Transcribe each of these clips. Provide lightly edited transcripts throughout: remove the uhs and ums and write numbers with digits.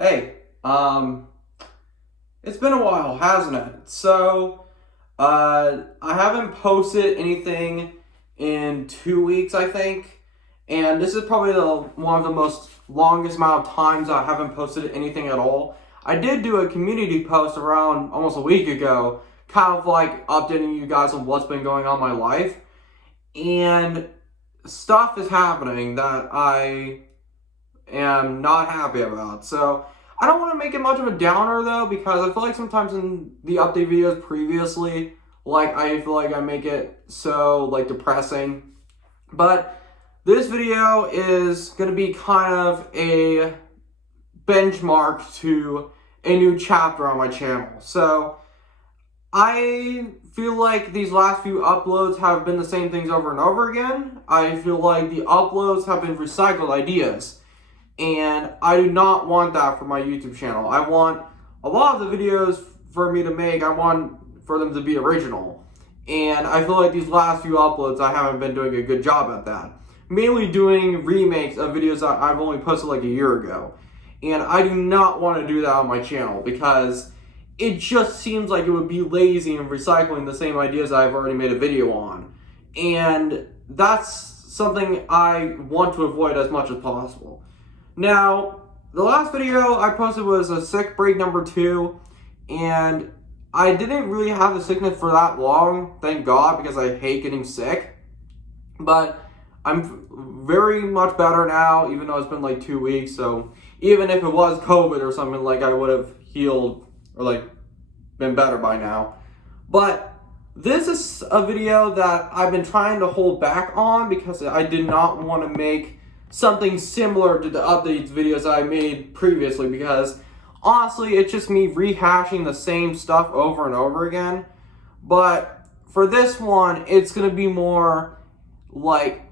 Hey, it's been a while, hasn't it? I haven't posted anything in 2 weeks, I think, and this is probably one of the most longest amount of times I haven't posted anything at all. I did do a community post around almost a week ago, kind of like updating you guys on what's been going on in my life, and stuff is happening that I am not happy about. So I don't want to make it much of a downer though, because I feel like sometimes in the update videos previously, I feel like I make it so depressing. But this video is gonna be kind of a benchmark to a new chapter on my channel. So I feel like these last few uploads have been the same things over and over again. I feel like the uploads have been recycled ideas. And I do not want that for my YouTube channel. I want a lot of the videos for me to make, I want for them to be original. And I feel like these last few uploads, I haven't been doing a good job at that. Mainly doing remakes of videos that I've only posted like a year ago. And I do not want to do that on my channel because it just seems like it would be lazy and recycling the same ideas I've already made a video on. And that's something I want to avoid as much as possible. Now, the last video I posted was a sick break number 2, and I didn't really have the sickness for that long, thank God, because I hate getting sick. But I'm very much better now, even though it's been like 2 weeks, so even if it was COVID or something, I would have healed or been better by now. But this is a video that I've been trying to hold back on because I did not want to make something similar to the updates videos I made previously, because honestly it's just me rehashing the same stuff over and over again. But for this one, it's gonna be more kind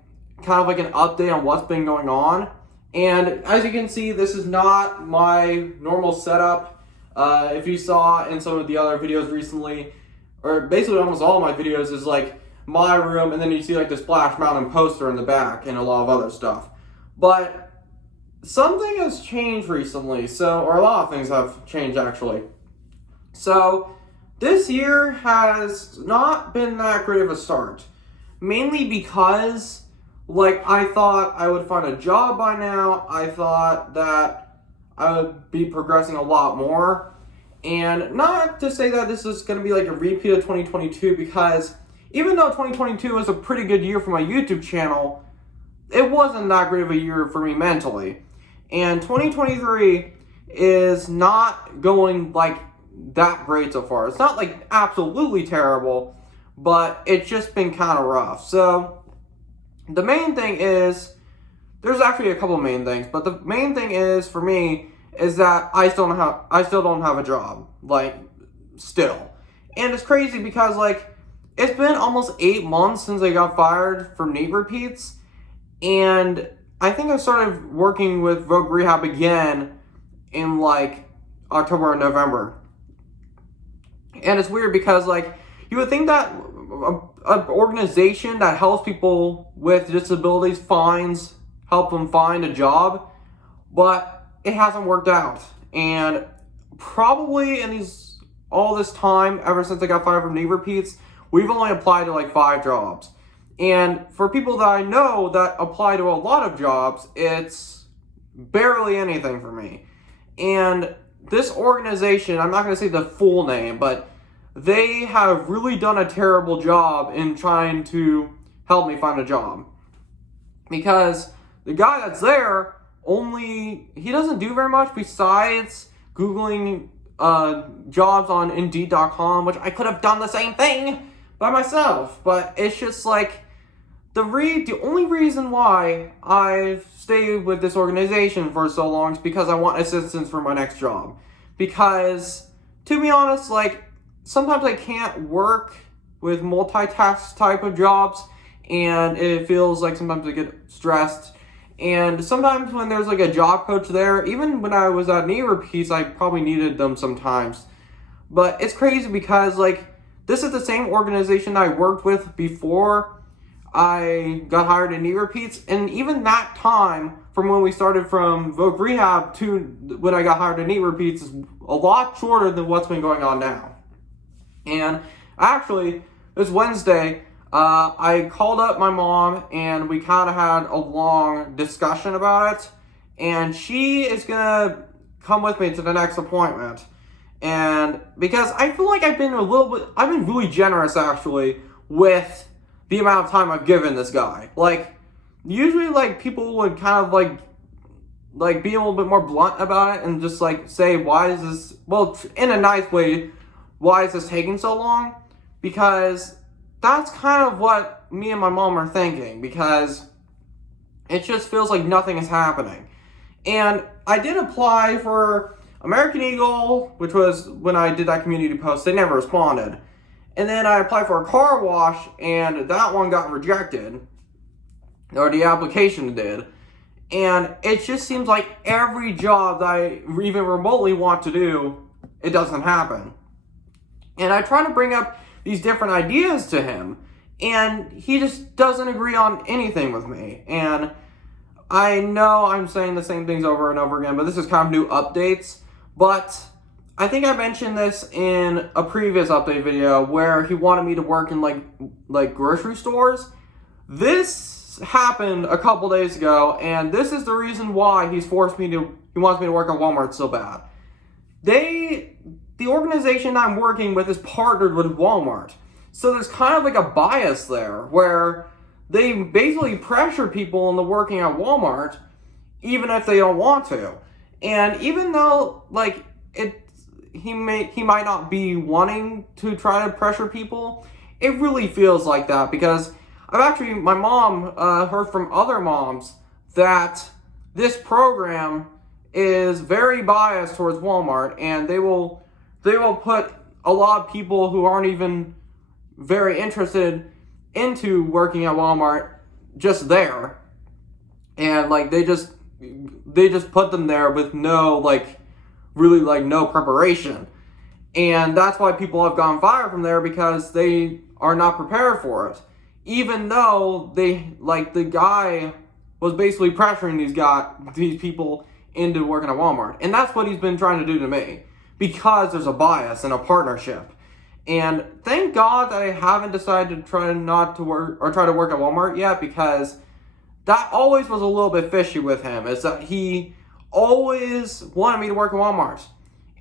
of like an update on what's been going on. And as you can see, this is not my normal setup. If you saw in some of the other videos recently, or basically almost all of my videos, is my room, and then you see the Splash Mountain poster in the back and a lot of other stuff. But something has changed recently, or a lot of things have changed actually. So this year has not been that great of a start, mainly because I thought I would find a job by now. I thought that I would be progressing a lot more, and not to say that this is going to be a repeat of 2022, because even though 2022 was a pretty good year for my YouTube channel, it wasn't that great of a year for me mentally. And 2023 is not going that great so far. It's not absolutely terrible, but it's just been kind of rough. So the main thing is, there's actually a couple main things, but the main thing is for me is that I still don't have a job. Still. And it's crazy because it's been almost 8 months since I got fired from Need Repeats. And I think I started working with Vogue Rehab again in October and November. And it's weird because you would think that an organization that helps people with disabilities help them find a job, but it hasn't worked out. And probably in all this time, ever since I got fired from Need Repeats, we've only applied to 5 jobs. And for people that I know that apply to a lot of jobs, it's barely anything for me. And this organization, I'm not going to say the full name, but they have really done a terrible job in trying to help me find a job. Because the guy that's there, he doesn't do very much besides Googling jobs on Indeed.com, which I could have done the same thing by myself. But it's just the only reason why I've stayed with this organization for so long is because I want assistance for my next job. Because, to be honest, sometimes I can't work with multitask type of jobs, and it feels sometimes I get stressed. And sometimes when there's a job coach there, even when I was at Need Repeats, I probably needed them sometimes. But it's crazy because this is the same organization I worked with before I got hired at Knee Repeats, and even that time from when we started from Vogue Rehab to when I got hired at Knee Repeats is a lot shorter than what's been going on now. And actually, this Wednesday, I called up my mom and we kind of had a long discussion about it, and she is gonna come with me to the next appointment. And because I feel like I've been really generous actually with the amount of time I've given this guy. Like, usually like people would kind of like be a little bit more blunt about it and just like say, why is this, well, in a nice way, why is this taking so long? Because that's kind of what me and my mom are thinking, because it just feels like nothing is happening. And I did apply for American Eagle, which was when I did that community post. They never responded. And then I applied for a car wash, and that one got rejected, or the application did. And it just seems like every job that I even remotely want to do, it doesn't happen. And I try to bring up these different ideas to him, and he just doesn't agree on anything with me. And I know I'm saying the same things over and over again, but this is kind of new updates. But I think I mentioned this in a previous update video where he wanted me to work in like grocery stores. This happened a couple days ago, and this is the reason why he wants me to work at Walmart so bad. The organization that I'm working with is partnered with Walmart. So there's kind of like a bias there where they basically pressure people into working at Walmart even if they don't want to. And even though like he might not be wanting to try to pressure people, it really feels like that, because my mom heard from other moms that this program is very biased towards Walmart, and they will put a lot of people who aren't even very interested into working at Walmart just there, and like they just put them there with no no preparation. And that's why people have gone fired from there, because they are not prepared for it. Even though the guy was basically pressuring these people into working at Walmart. And that's what he's been trying to do to me, because there's a bias and a partnership. And thank God that I haven't decided to try to work at Walmart yet, because that always was a little bit fishy with him, is that he always wanted me to work at Walmart.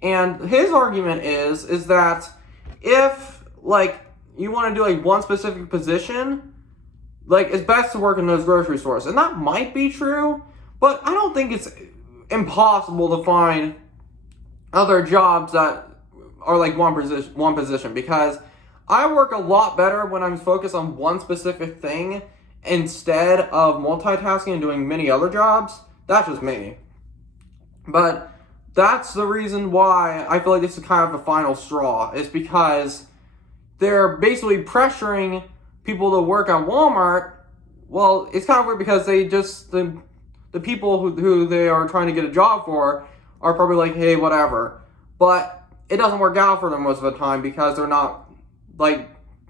And his argument is that if you want to do one specific position, it's best to work in those grocery stores. And that might be true, but I don't think it's impossible to find other jobs that are one position, because I work a lot better when I'm focused on one specific thing instead of multitasking and doing many other jobs. That's just me. But that's the reason why I feel like this is kind of the final straw, is because they're basically pressuring people to work at Walmart. Well, it's kind of weird, because the people who they are trying to get a job for are probably like, hey, whatever. But it doesn't work out for them most of the time, because they're not,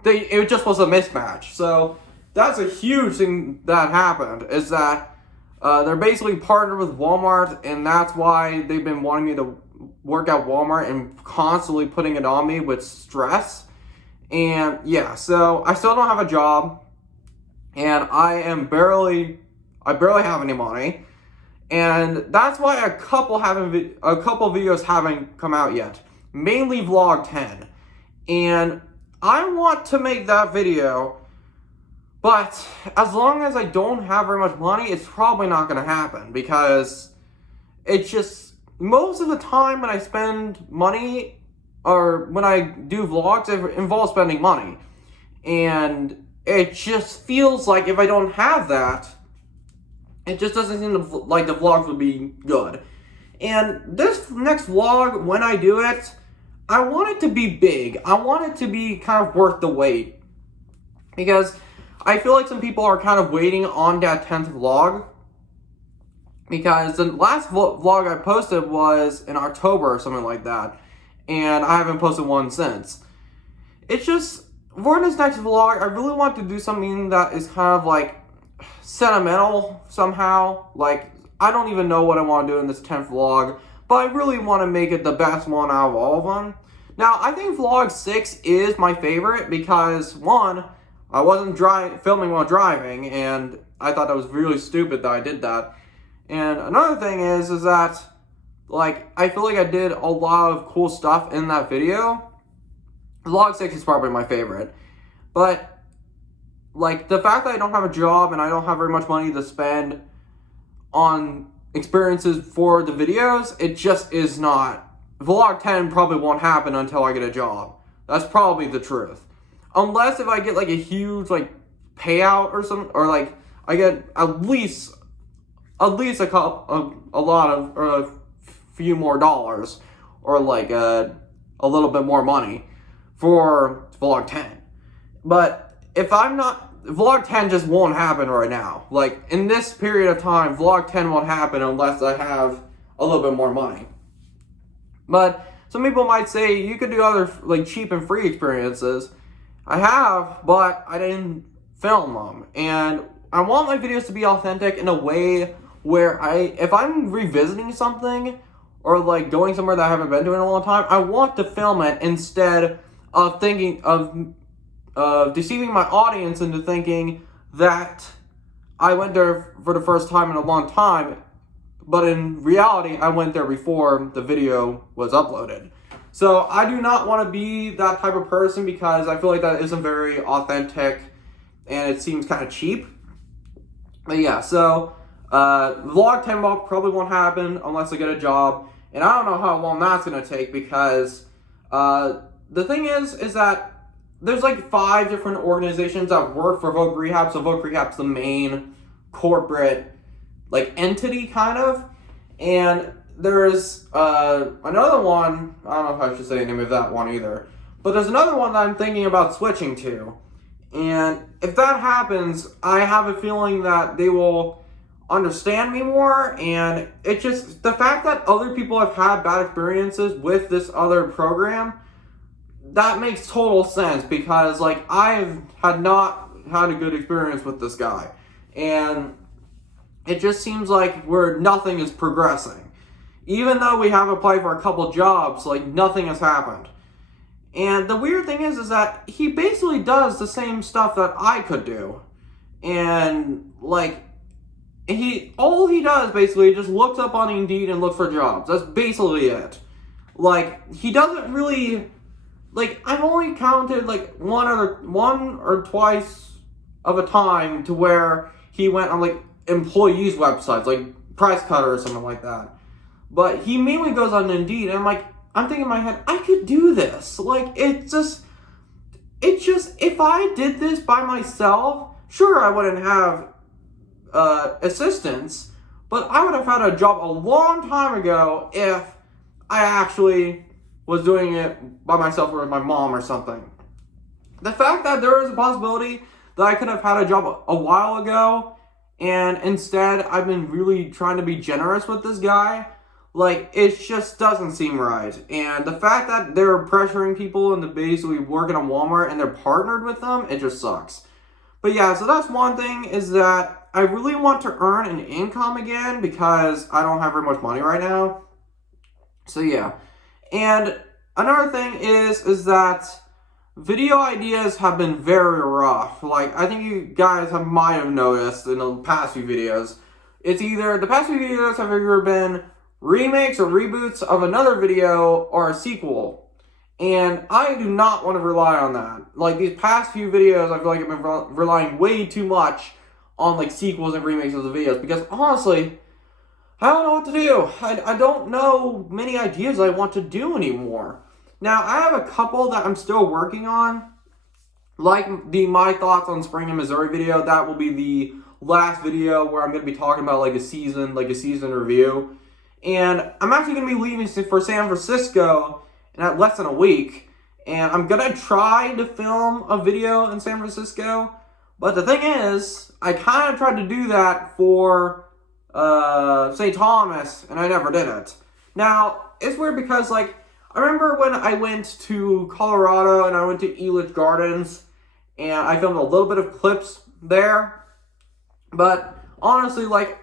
it just was a mismatch. So that's a huge thing that happened, is that they're basically partnered with Walmart, and that's why they've been wanting me to work at Walmart and constantly putting it on me with stress. And yeah, so I still don't have a job, and I barely have any money. And that's why a couple videos haven't come out yet. Mainly Vlog 10. And I want to make that video, but as long as I don't have very much money, it's probably not going to happen, because it's just, most of the time when I spend money, or when I do vlogs, it involves spending money. And it just feels like if I don't have that, it just doesn't seem like the vlogs would be good. And this next vlog, when I do it, I want it to be big. I want it to be kind of worth the wait. Because I feel like some people are kind of waiting on that 10th vlog. Because the last vlog I posted was in October or something like that. And I haven't posted one since. It's just, for this next vlog, I really want to do something that is kind of like sentimental somehow. Like, I don't even know what I want to do in this 10th vlog, but I really want to make it the best one out of all of them. Now, I think vlog 6 is my favorite because, one, I wasn't filming while driving, and I thought that was really stupid that I did that. And another thing is that, like, I feel like I did a lot of cool stuff in that video. Vlog 6 is probably my favorite. But, like, the fact that I don't have a job and I don't have very much money to spend on experiences for the videos, it just is not. Vlog 10 probably won't happen until I get a job. That's probably the truth. Unless if I get, like, a huge, like, payout or something, or, like, I get at least a few more dollars, or, like, a little bit more money for Vlog 10. But if I'm not, Vlog 10 just won't happen right now. Like, in this period of time, Vlog 10 won't happen unless I have a little bit more money. But some people might say you could do other, like, cheap and free experiences. I have, but I didn't film them. And I want my videos to be authentic in a way where if I'm revisiting something or, like, going somewhere that I haven't been to in a long time, I want to film it instead of thinking of deceiving my audience into thinking that I went there for the first time in a long time, but in reality, I went there before the video was uploaded. So I do not want to be that type of person because I feel like that isn't very authentic and it seems kind of cheap. But yeah, so vlog 10 probably won't happen unless I get a job. And I don't know how long that's going to take because the thing is that there's like 5 different organizations that work for Vogue Rehab. So Vogue Rehab's the main corporate, like, entity kind of. And there's another one, I don't know if I should say the name of that one either, but there's another one that I'm thinking about switching to. And if that happens, I have a feeling that they will understand me more. And it just, the fact that other people have had bad experiences with this other program, that makes total sense because, like, I've not had a good experience with this guy. And it just seems like nothing is progressing. Even though we have applied for a couple jobs, like, nothing has happened. And the weird thing is that he basically does the same stuff that I could do. And, like, all he does basically just looks up on Indeed and looks for jobs. That's basically it. Like, he doesn't really, like, I've only counted, like, one or twice of a time to where he went on, like, employees' websites, like Price Cutter or something like that. But he mainly goes on Indeed, and I'm thinking in my head, I could do this. Like, it just, if I did this by myself, sure, I wouldn't have assistance, but I would have had a job a long time ago if I actually was doing it by myself or with my mom or something. The fact that there is a possibility that I could have had a job a while ago, and instead I've been really trying to be generous with this guy, like, it just doesn't seem right. And the fact that they're pressuring people into basically working at Walmart and they're partnered with them, it just sucks. But yeah, so that's one thing, is that I really want to earn an income again because I don't have very much money right now. So yeah. And another thing is that video ideas have been very rough. Like, I think you guys might have noticed in the past few videos, it's either, the past few videos have either been remakes or reboots of another video or a sequel. And I do not want to rely on that. Like, these past few videos, I feel like I've been relying way too much on, like, sequels and remakes of the videos. Because, honestly, I don't know what to do. I don't know many ideas I want to do anymore. Now, I have a couple that I'm still working on. Like the My Thoughts on Spring in Missouri video. That will be the last video where I'm going to be talking about, like, a season review. And I'm actually going to be leaving for San Francisco in less than a week. And I'm going to try to film a video in San Francisco. But the thing is, I kind of tried to do that for St. Thomas, and I never did it. Now, it's weird because, like, I remember when I went to Colorado and I went to Elitch Gardens, and I filmed a little bit of clips there. But honestly, like,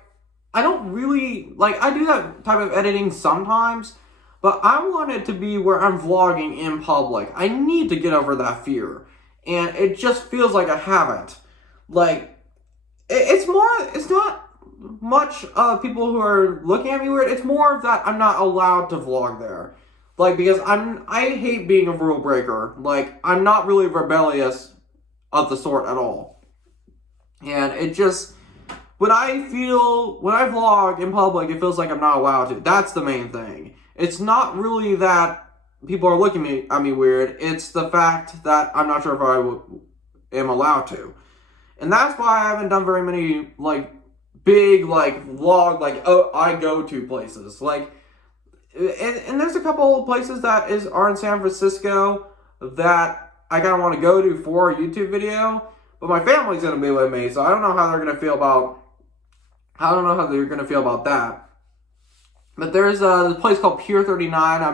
I don't really, like, I do that type of editing sometimes, but I want it to be where I'm vlogging in public. I need to get over that fear, and it just feels like I haven't. Like, it's not much people who are looking at me weird. It's more that I'm not allowed to vlog there. Like, because I hate being a rule breaker. Like, I'm not really rebellious of the sort at all. And it just, when I vlog in public, it feels like I'm not allowed to. That's the main thing. It's not really that people are looking at me weird. It's the fact that I'm not sure if I am allowed to. And that's why I haven't done very many, like, big, like, vlog, like, oh, I go to places. Like, and there's a couple of places that are in San Francisco that I kind of want to go to for a YouTube video. But my family's going to be with me, so I don't know how they're going to feel about, that. But there's this place called Pier 39. I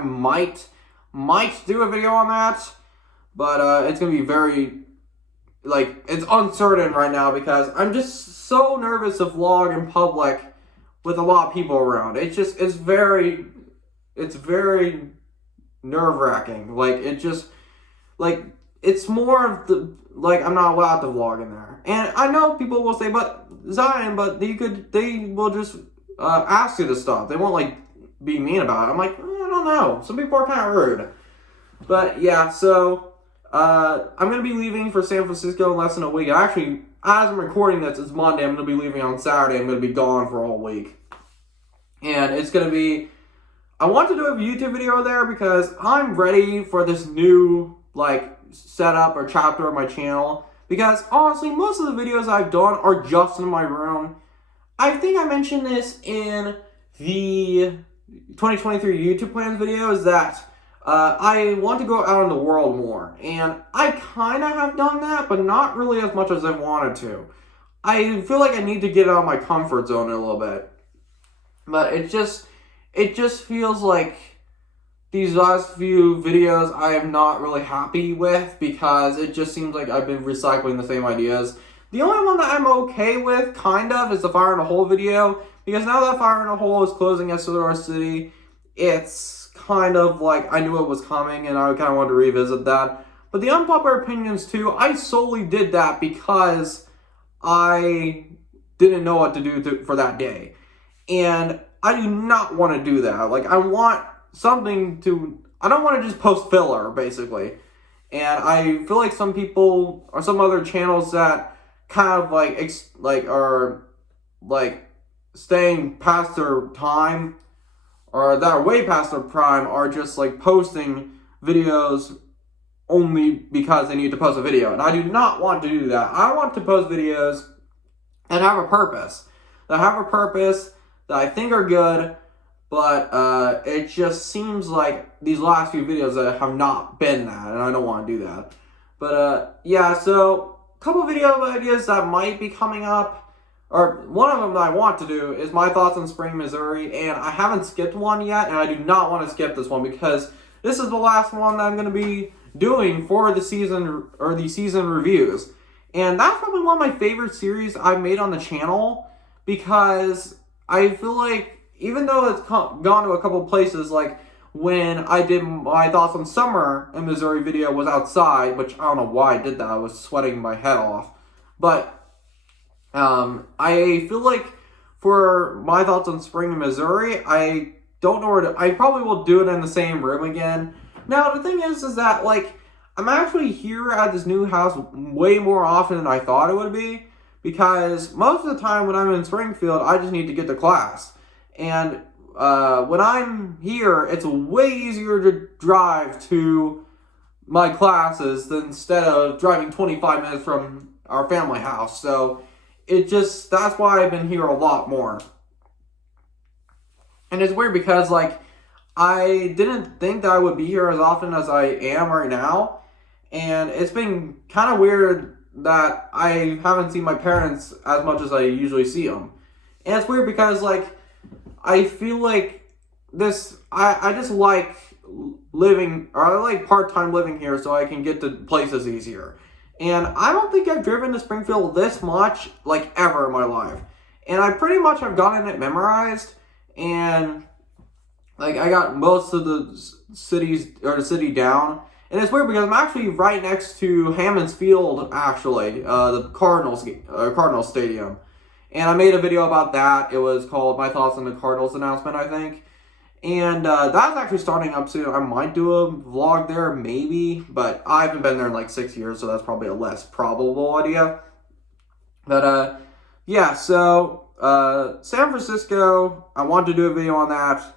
might do a video on that. But it's going to be very, like, it's uncertain right now because I'm just so nervous to vlog in public with a lot of people around. It's very nerve-wracking. Like, it's more of the, like, I'm not allowed to vlog in there. And I know people will say, but Zion, but they will just ask you to stop. They won't, like, be mean about it. I'm like, I don't know. Some people are kind of rude. But, yeah, so I'm going to be leaving for San Francisco in less than a week. Actually, as I'm recording this, it's Monday. I'm going to be leaving on Saturday. I'm going to be gone for a whole week. And it's going to be, I want to do a YouTube video there because I'm ready for this new, like, setup or chapter of my channel. Because, honestly, most of the videos I've done are just in my room. I think I mentioned this in the 2023 YouTube plans video, is that I want to go out in the world more. And I kind of have done that, but not really as much as I wanted to. I feel like I need to get out of my comfort zone a little bit. But it just feels like these last few videos I am not really happy with because it just seems like I've been recycling the same ideas. The only one that I'm okay with, kind of, is the Fire in a Hole video. Because now that Fire in a Hole is closing at Silver City, it's kind of like I knew it was coming and I kind of wanted to revisit that. But the Unpopular Opinions too, I solely did that because I didn't know what to do for that day. And I do not want to do that. Like, I want something to, I don't want to just post filler, basically. And I feel like some people, or some other channels that kind of are staying past their time, or that are way past their prime, are just like posting videos only because they need to post a video. And I do not want to do that. I want to post videos and have a purpose. That have a purpose that I think are good, but it just seems like these last few videos that have not been that, and I don't want to do that. But yeah, so a couple video ideas that might be coming up, or one of them that I want to do is my thoughts on Spring, Missouri, and I haven't skipped one yet, and I do not want to skip this one because this is the last one that I'm going to be doing for the season, or the season reviews. And that's probably one of my favorite series I've made on the channel because I feel like, even though it's gone to a couple places, like when I did my thoughts on summer in Missouri video was outside, which I don't know why I did that. I was sweating my head off. But I feel like for my thoughts on spring in Missouri, I don't know where to, I probably will do it in the same room again. Now, the thing is that, like, I'm actually here at this new house way more often than I thought it would be. Because most of the time when I'm in Springfield, I just need to get to class. And when I'm here, it's way easier to drive to my classes than instead of driving 25 minutes from our family house. So that's why I've been here a lot more. And it's weird because, like, I didn't think that I would be here as often as I am right now. And it's been kind of weird that I haven't seen my parents as much as I usually see them. And it's weird because, like, I feel like I just like living, or I like part-time living here so I can get to places easier. And I don't think I've driven to Springfield this much, like, ever in my life. And I pretty much have gotten it memorized. And, like, I got most of the city down. And it's weird because I'm actually right next to Hammons Field, actually, the Cardinals Stadium. And I made a video about that. It was called My Thoughts on the Cardinals Announcement, I think. And that's actually starting up soon. I might do a vlog there, maybe. But I haven't been there in like 6 years, so that's probably a less probable idea. But, yeah, so San Francisco, I wanted to do a video on that.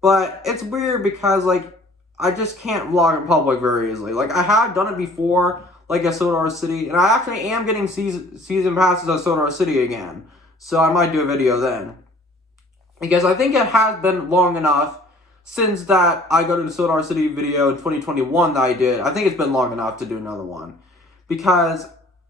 But it's weird because, like, I just can't vlog in public very easily. Like, I have done it before, like at SoDar City. And I actually am getting season passes at SoDar City again. So I might do a video then. Because I think it has been long enough since that I go to the SoDar City video in 2021 that I did. I think it's been long enough to do another one. Because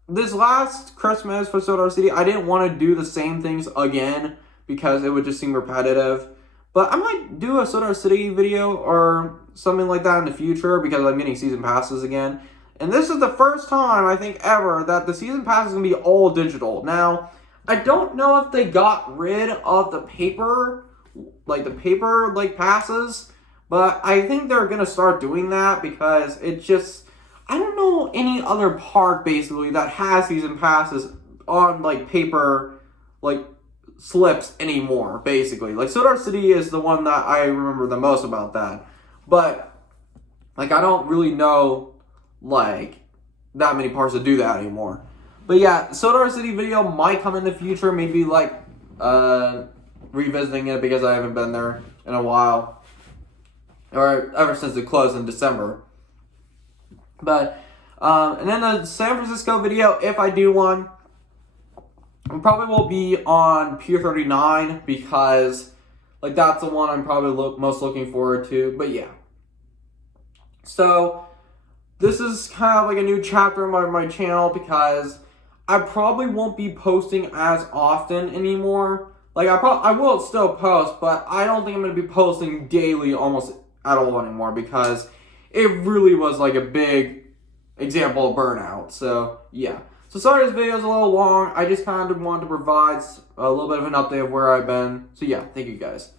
this last Christmas for SoDar City, I didn't want to do the same things again because it would just seem repetitive. But I might do a SoDar City video or something like that in the future because I'm getting season passes again. And this is the first time, I think, ever that the season pass is going to be all digital. Now, I don't know if they got rid of the paper passes, but I think they're going to start doing that because it just, I don't know any other park, basically, that has season passes on, like, paper, like, slips anymore, basically. Like, SoDar City is the one that I remember the most about that. But, like, I don't really know, like, that many parks that do that anymore. But yeah, SoDar City video might come in the future, maybe like revisiting it because I haven't been there in a while. Or ever since it closed in December. But, and then the San Francisco video, if I do one, it probably will be on Pier 39 because, like, that's the one I'm probably most looking forward to. But yeah. So, this is kind of like a new chapter in my channel because I probably won't be posting as often anymore. Like, I will still post, but I don't think I'm going to be posting daily almost at all anymore because it really was like a big example of burnout. So, yeah. So, sorry this video is a little long. I just kind of wanted to provide a little bit of an update of where I've been. So, yeah, thank you guys.